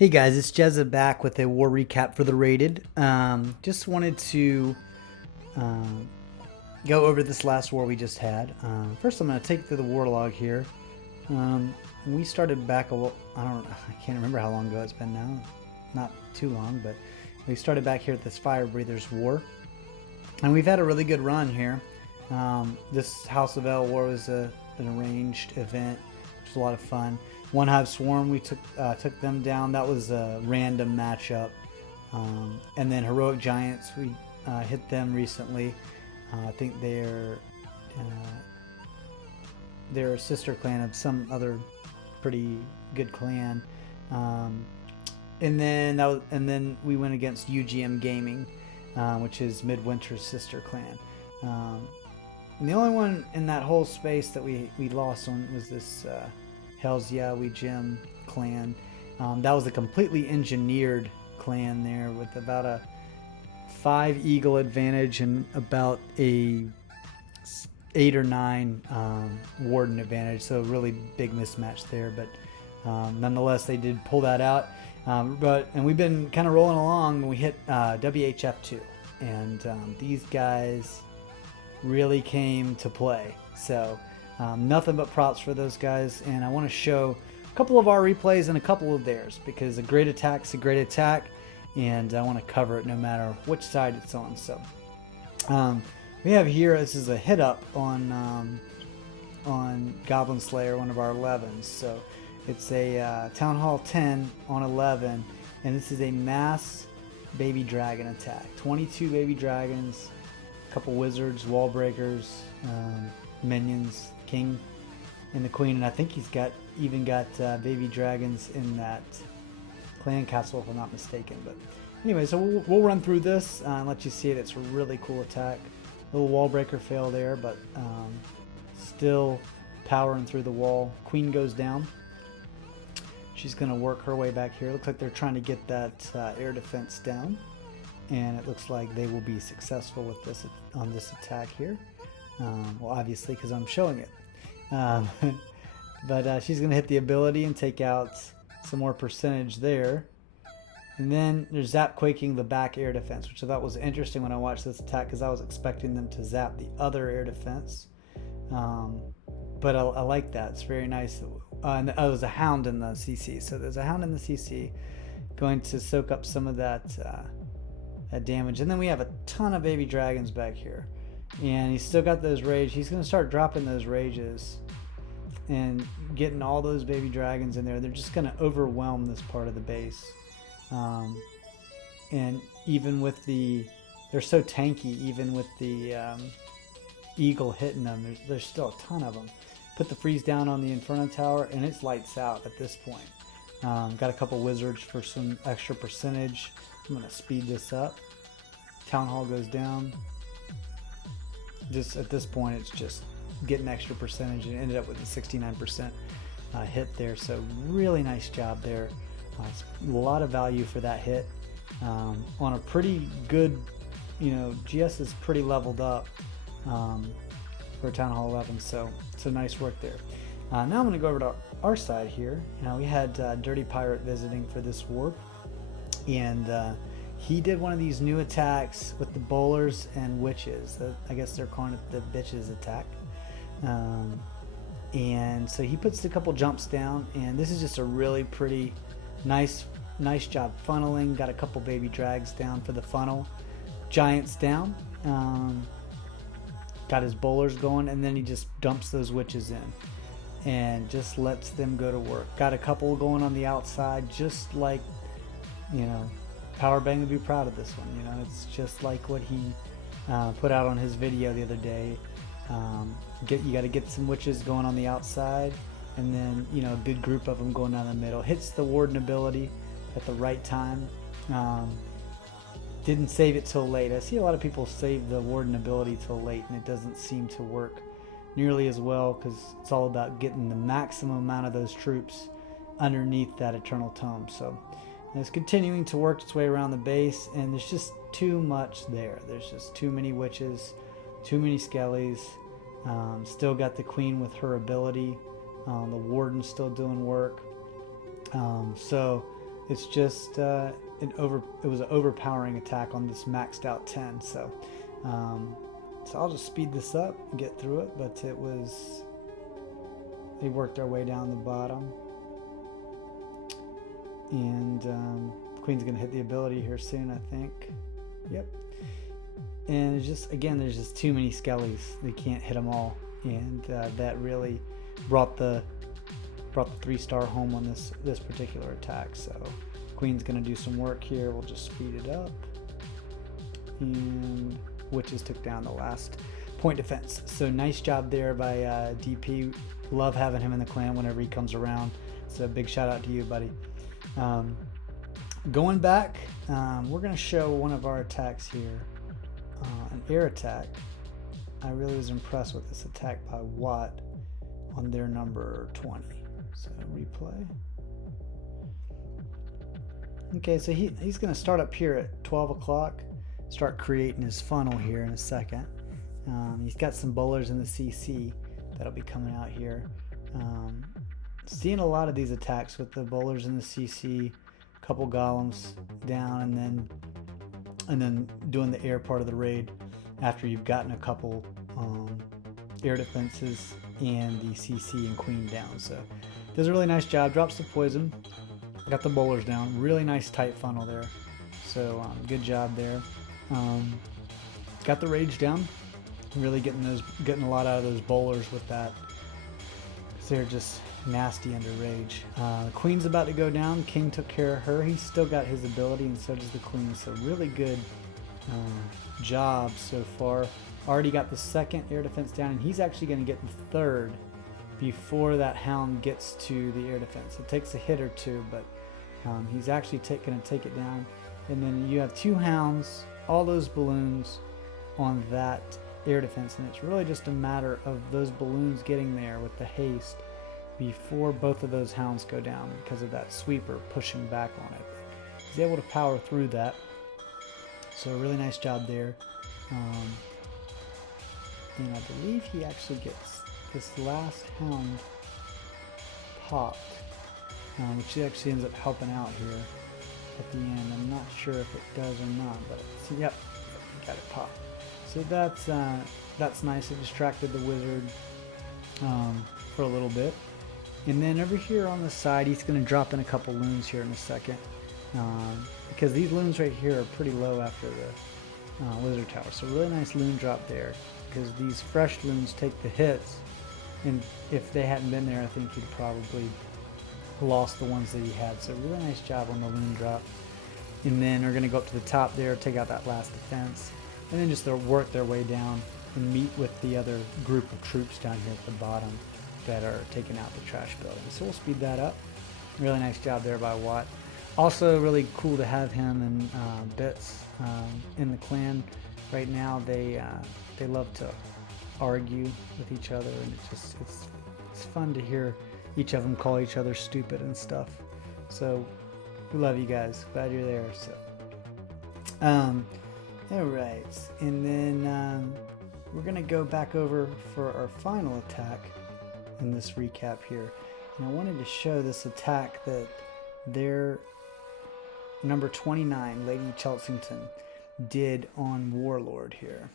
Hey guys, it's Jezza back with a war recap for the rated. Just wanted to um, go over this last war we just had. First, I'm going to take through the war log here. We started back I can't remember how long ago it's been now. Not too long, but we started back here at this Fire Breathers War, and we've had a really good run here. This House of El War was an arranged event, which was a lot of fun. One Hive Swarm, we took them down. That was a random matchup. And then Heroic Giants, we hit them recently. I think they're a sister clan of some other pretty good clan. And then we went against UGM Gaming, which is Midwinter's sister clan. And the only one in that whole space that we lost on was this Hells Yeah We Gym clan. That was a completely engineered clan there with about a 5 eagle advantage and about a 8 or 9 warden advantage. So a really big mismatch there, but nonetheless they did pull that out. And we've been kind of rolling along when we hit WHF2, and these guys really came to play. So nothing but props for those guys, and I want to show a couple of our replays and a couple of theirs, because a great attack's a great attack, and I want to cover it no matter which side it's on. So we have here, this is a hit up on Goblin Slayer, one of our 11s. So it's a Town Hall 10 on 11, and this is a mass baby dragon attack. 22 baby dragons, a couple wizards, wall breakers, minions, king and the queen, and I think he's even got baby dragons in that clan castle if I'm not mistaken. But anyway, so we'll run through this and let you see it. It's a really cool attack. Little wall breaker fail there, but still powering through the wall. Queen goes down. She's going to work her way back here. Looks like they're trying to get that air defense down, and it looks like they will be successful with this on this attack here. Well, obviously, because I'm showing it. But she's going to hit the ability and take out some more percentage there. And then there's zap quaking the back air defense, which I thought was interesting when I watched this attack, because I was expecting them to zap the other air defense. But I like that. It's very nice. And there's a hound in the CC. So there's a hound in the CC going to soak up some of that damage. And then we have a ton of baby dragons back here. And he's still got those rage. He's going to start dropping those rages and getting all those baby dragons in there. They're just going to overwhelm this part of the base. And even with they're so tanky, even with the eagle hitting them, there's still a ton of them. Put the freeze down on the Inferno Tower, and it's lights out at this point. Got a couple wizards for some extra percentage. I'm going to speed this up. Town Hall goes down. Just at this point, it's just getting extra percentage, and ended up with a 69% hit there. So really nice job there. It's a lot of value for that hit on a pretty good, GS is pretty leveled up for Town Hall 11. So nice work there. Now I'm going to go over to our side here. We had Dirty Pirate visiting for this war, and he did one of these new attacks with the bowlers and witches. I guess they're calling it the bitches attack. And so he puts a couple jumps down, and this is just a really pretty nice job funneling. Got a couple baby drags down for the funnel. Giants down. Got his bowlers going, and then he just dumps those witches in and just lets them go to work. Got a couple going on the outside, just like, Powerbang would be proud of this one. It's just like what he put out on his video the other day. You got to get some witches going on the outside, and then a good group of them going down the middle. Hits the warden ability at the right time. Didn't save it till late. I see a lot of people save the warden ability till late, and it doesn't seem to work nearly as well, because it's all about getting the maximum amount of those troops underneath that Eternal Tome. So it's continuing to work its way around the base, and there's just too much there. There's just too many witches, too many skellies. Still got the queen with her ability. The warden's still doing work. So It's just it was an overpowering attack on this maxed out 10. So I'll just speed this up and get through it. But they worked their way down the bottom, and Queen's gonna hit the ability here soon, I think. Yep. And it's just, again, there's just too many skellies. They can't hit them all, and that really brought the 3-star home on this particular attack. So Queen's gonna do some work here. We'll just speed it up, and Witches took down the last point defense. So nice job there by DP. Love having him in the clan whenever he comes around. So big shout out to you, buddy. Going back, we're gonna show one of our attacks here, an air attack. I really was impressed with this attack by Watt on their number 20. So replay. Okay, so he's going to start up here at 12 o'clock, start creating his funnel here in a second. He's got some bowlers in the CC that'll be coming out here. Seeing a lot of these attacks with the bowlers in the CC, a couple golems down, and then doing the air part of the raid after you've gotten a couple air defenses and the CC and Queen down. So does a really nice job, drops the poison, got the bowlers down, really nice tight funnel there. So good job there. Got the rage down, really getting a lot out of those bowlers with that, because they're just nasty under rage. The Queen's about to go down. King took care of her. He's still got his ability, and so does the Queen. So really good job so far. Already got the second air defense down, and he's actually going to get the third before that hound gets to the air defense. It takes a hit or two, but he's actually going to take it down. And then you have 2 hounds, all those balloons on that air defense, and it's really just a matter of those balloons getting there with the haste before both of those hounds go down, because of that sweeper pushing back on it. He's able to power through that, so really nice job there. And I believe he actually gets this last hound popped, which actually ends up helping out here at the end. I'm not sure if it does or not, but yep, got it popped. So that's nice. It distracted the wizard for a little bit. And then over here on the side, he's going to drop in a couple loons here in a second, because these loons right here are pretty low after the wizard tower. So really nice loon drop there, because these fresh loons take the hits, and if they hadn't been there, I think he'd probably lost the ones that he had. So really nice job on the loon drop. And then they're going to go up to the top there, take out that last defense, and then just work their way down and meet with the other group of troops down here at the bottom that are taking out the trash building. So we'll speed that up. Really nice job there by Watt. Also really cool to have him and Bits in the clan. Right now they love to argue with each other, and it's fun to hear each of them call each other stupid and stuff. So we love you guys. Glad you're there. So all right, and then we're gonna go back over for our final attack in this recap here. And I wanted to show this attack that their number 29, Lady Chelsington, did on Warlord here.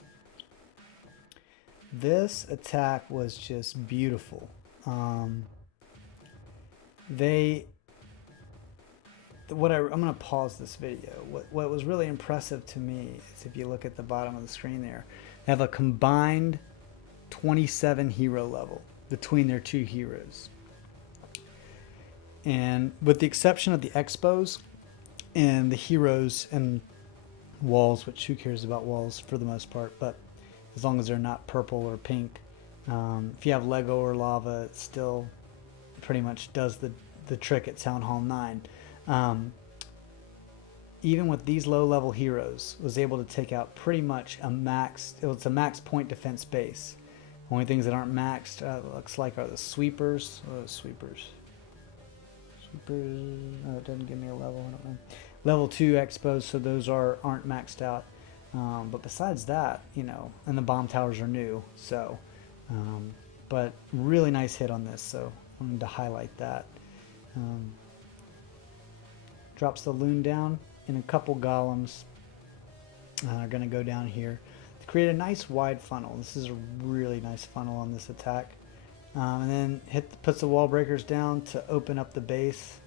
This attack was just beautiful. I'm going to pause this video. What was really impressive to me is, if you look at the bottom of the screen there, they have a combined 27 hero level between their 2 heroes. And with the exception of the expos and the heroes and walls, which who cares about walls for the most part, but as long as they're not purple or pink. If you have Lego or lava, it still pretty much does the trick at Town Hall 9. Even with these low level heroes, was able to take out pretty much it's a max point defense base. Only things that aren't maxed, looks like, are the sweepers. Sweepers. Oh, it doesn't give me a level. I don't know. Level 2 expos, so those aren't maxed out. But besides that, and the bomb towers are new. So, but really nice hit on this. So I wanted to highlight that. drops the loon down, and a couple golems are going to go down here to create a nice wide funnel. This is a really nice funnel on this attack. And then puts the wall breakers down to open up the base.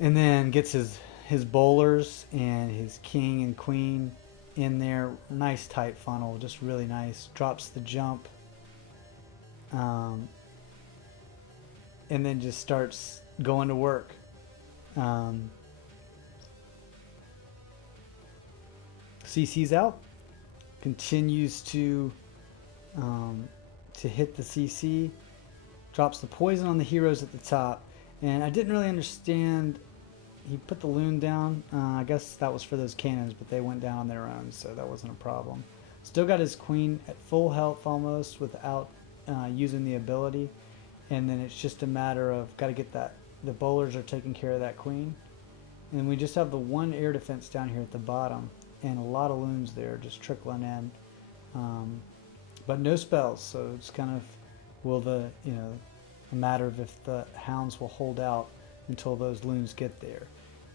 And then gets his bowlers and his king and queen in there. Nice tight funnel, just really nice. Drops the jump. And then just starts going to work. CC's out. Continues to hit the CC. Drops the poison on the heroes at the top. And I didn't really understand. He put the loon down. I guess that was for those cannons, but they went down on their own, so that wasn't a problem. Still got his queen at full health almost without using the ability. And then it's just a matter of got to get that. The bowlers are taking care of that queen. And we just have the one air defense down here at the bottom. And a lot of loons there just trickling in. But no spells, so it's kind of a matter of if the hounds will hold out until those loons get there.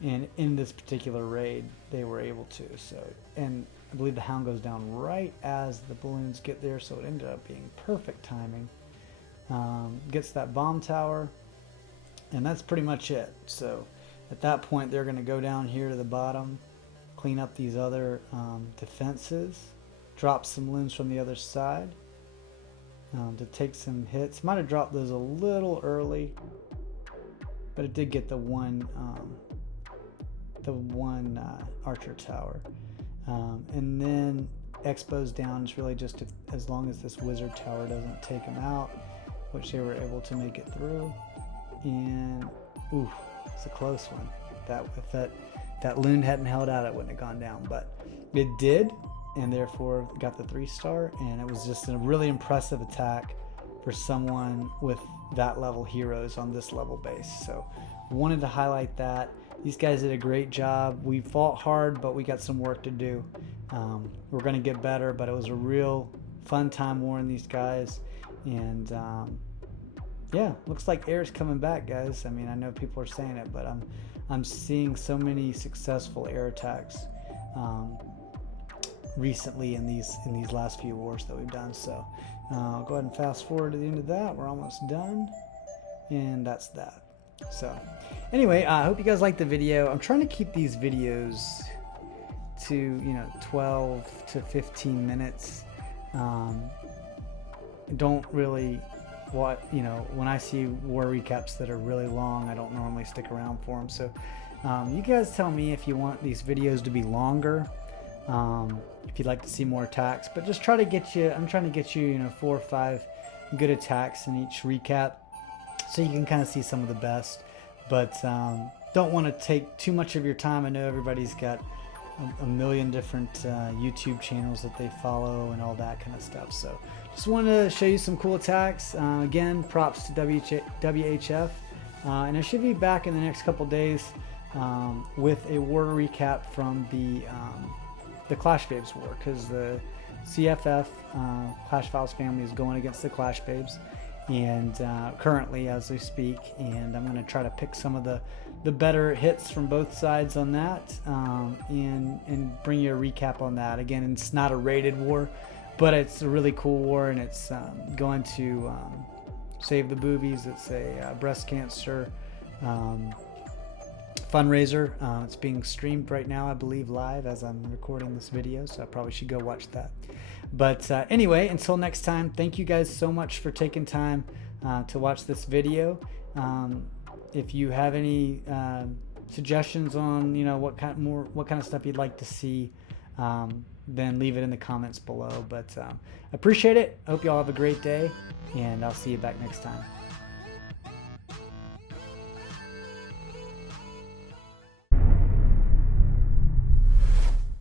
And in this particular raid, they were able to. So, and I believe the hound goes down right as the balloons get there, so it ended up being perfect timing. Gets that bomb tower, and that's pretty much it. So at that point, they're going to go down here to the bottom, clean up these other defenses, drop some loons from the other side to take some hits. Might have dropped those a little early, but it did get the one archer tower. And then Expo's down. It's really just as long as this wizard tower doesn't take them out, which they were able to make it through. And ooh, it's a close one. If that loon hadn't held out, it wouldn't have gone down, but it did, and therefore got the 3-star. And it was just a really impressive attack for someone with that level heroes on this level base. So wanted to highlight that. These guys did a great job. We fought hard, but we got some work to do. We're going to get better, but it was a real fun time warring these guys. And yeah, looks like air's coming back, guys. I mean, I know people are saying it, but I'm seeing so many successful air attacks recently in these last few wars that we've done. So I'll go ahead and fast forward to the end of that. We're almost done, and that's that. So anyway, I hope you guys liked the video. I'm trying to keep these videos to 12 to 15 minutes. Don't really when I see war recaps that are really long, I don't normally stick around for them. So you guys tell me if you want these videos to be longer, if you'd like to see more attacks, but just I'm trying to get you 4 or 5 good attacks in each recap, so you can kind of see some of the best. But don't want to take too much of your time. I know everybody's got a million different YouTube channels that they follow and all that kind of stuff. So just wanted to show you some cool attacks. Again, props to WHF. And I should be back in the next couple days with a war recap from the Clash Babes war, because the CFF Clash Files family is going against the Clash Babes, and currently as we speak, and I'm going to try to pick some of the better hits from both sides on that, and bring you a recap on that. Again, it's not a rated war, but it's a really cool war, and it's going to save the boobies. It's a breast cancer fundraiser. It's being streamed right now, I believe, live as I'm recording this video, so I probably should go watch that. But anyway, until next time, thank you guys so much for taking time to watch this video. If you have any suggestions on what kind of stuff you'd like to see, then leave it in the comments below. But appreciate it. Hope you all have a great day, and I'll see you back next time.